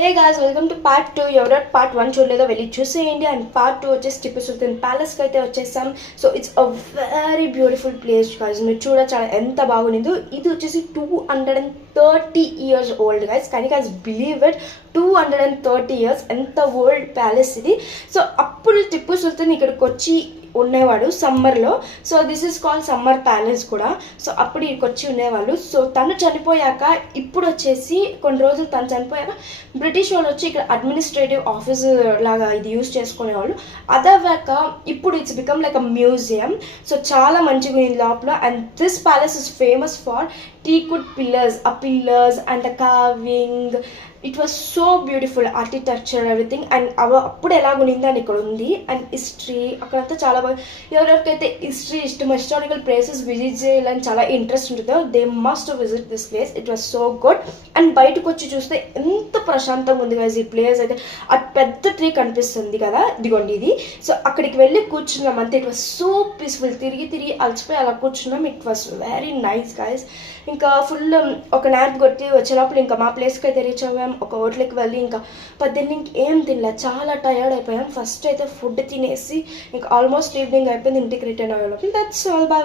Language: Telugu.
Hey guys, welcome to part 2. ఎవరో పార్ట్ 1 చూడలేదో వెళ్ళి చూసేయండి. అండ్ పార్ట్ 2 వచ్చేసి టిప్పు సుల్తాన్ ప్యాలెస్కి అయితే వచ్చేసాం. So it's a very beautiful place guys. మీరు చూడొచ్చు ఎంత బాగుండిందో. ఇది వచ్చేసి 230 years ఓల్డ్ గాయ్స్. కానీ గాయ్స్ బిలీవ్ ఇట్, 230 years ఎంత ఓల్డ్ ప్యాలెస్ ఇది. సో అప్పుడు టిప్పు సుల్తాన్ ఇక్కడికి వచ్చి ఉండేవాడు సమ్మర్లో. So this is called summer palace కూడా. సో అప్పుడు ఇక్కడికి వచ్చి ఉండేవాళ్ళు. సో తను చనిపోయాక ఇప్పుడు వచ్చేసి కొన్ని రోజులు తను చనిపోయాక బ్రిటిష్ వాళ్ళు వచ్చి ఇక్కడ అడ్మినిస్ట్రేటివ్ ఆఫీస్ లాగా ఇది యూజ్ చేసుకునేవాళ్ళు. అదవ్వాక ఇప్పుడు it's become like a museum. So చాలా మంచిగా ఉంది లోపల. And this palace is famous for teakwood pillars, pillars and the carving. It was so beautiful, architecture, everything. And అప్పుడు ఎలాగునింది అని ఇక్కడ ఉంది. అండ్ హిస్టరీ అక్కడంతా చాలా బాగా, ఎవరెవరికైతే హిస్టరీ ఇష్టం, హిస్టారికల్ ప్లేసెస్ విజిట్ చేయాలని చాలా ఇంట్రెస్ట్ ఉంటుందో they must visit this place. It was so good. And బయటకు వచ్చి చూస్తే ఎంత ప్రశాంతంగా ఉంది కదా ఈ ప్లేస్ అయితే. ఆ పెద్ద ట్రీ కనిపిస్తుంది కదా, ఇదిగోండి ఇది. సో అక్కడికి వెళ్ళి కూర్చున్నాం అంతే. It was so peaceful. తిరిగి తిరిగి అలసిపోయి అలా కూర్చున్నాం. It was very nice guys. ఇంకా ఫుల్ ఒక న్యాప్ కొట్టి వచ్చే లోపల ఇంకా మా ప్లేస్కి అయితే రీచ్ అవ్వాం. ఒక హోటల్కి వెళ్ళి ఇంకా పద్దెనిమిదికి ఏం తినలే, చాలా టయర్డ్ అయిపోయాం. ఫస్ట్ అయితే ఫుడ్ తినేసి ఇంకా ఆల్మోస్ట్ ఈవినింగ్ అయిపోయింది. ఇంటికి రిటర్న్ అవ్వాలి. That's all. బై.